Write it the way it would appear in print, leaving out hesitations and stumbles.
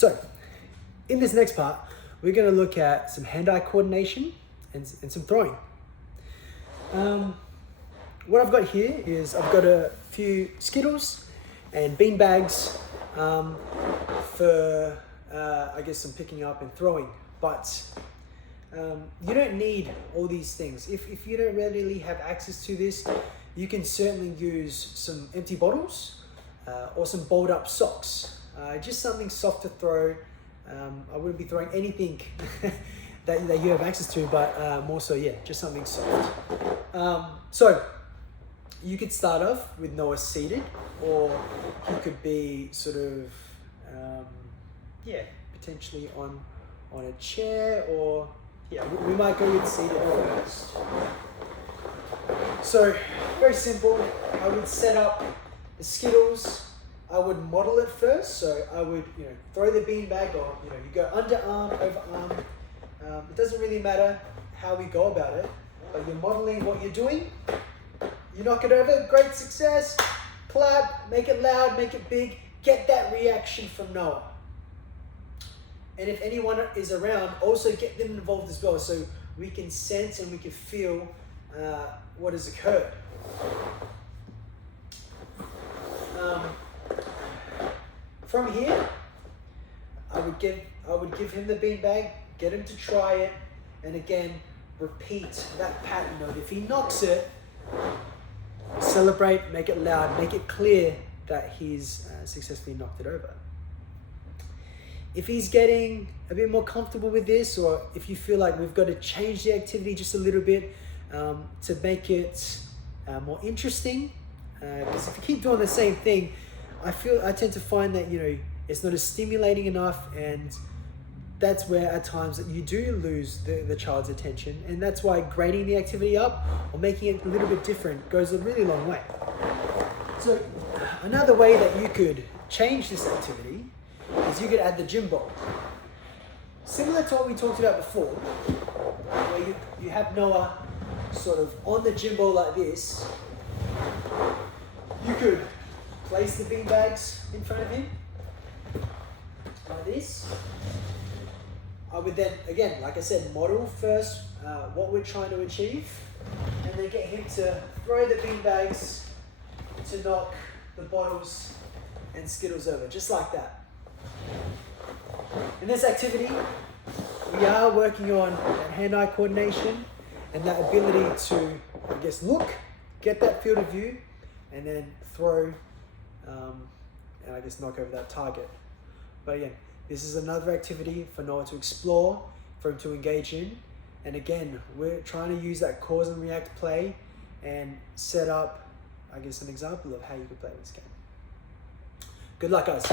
So in this next part, we're going to look at some hand-eye coordination and some throwing. What I've got here is I've got a few Skittles and bean bags for I guess some picking up and throwing, but you don't need all these things. If you don't really have access to this, you can certainly use some empty bottles or some balled up socks. Just something soft to throw. I wouldn't be throwing anything that you have access to, but more so, yeah, just something soft. So you could start off with Noah seated, or he could be sort of, potentially on a chair, or we might go with seated first. So very simple. I would set up the Skittles. I would model it first. So I would, throw the beanbag, or you go underarm, overarm. It doesn't really matter how we go about it, but you're modeling what you're doing. You knock it over, great success. Clap, make it loud, make it big. Get that reaction from Noah. And if anyone is around, also get them involved as well, so we can sense and we can feel what has occurred. From here, I would give him the beanbag, get him to try it, and again, repeat that pattern of if he knocks it, celebrate, make it loud, make it clear that he's successfully knocked it over. If he's getting a bit more comfortable with this, or if you feel like we've got to change the activity just a little bit to make it more interesting, because if you keep doing the same thing, I tend to find that it's not as stimulating enough, and that's where at times that you do lose the child's attention, and that's why grading the activity up or making it a little bit different goes a really long way. So another way that you could change this activity is you could add the gym ball. Similar to what we talked about before, where you have Noah sort of on the gym ball like this. You could place the bean bags in front of him like this. I would then, again, like I said, model first what we're trying to achieve, and then get him to throw the bean bags to knock the bottles and Skittles over, just like that. In this activity, we are working on that hand-eye coordination and that ability to, look, get that field of view, and then throw, and knock over that target. But again, this is another activity for Noah to explore, for him to engage in. And again, we're trying to use that cause and react play and set up, an example of how you could play this game. Good luck, guys.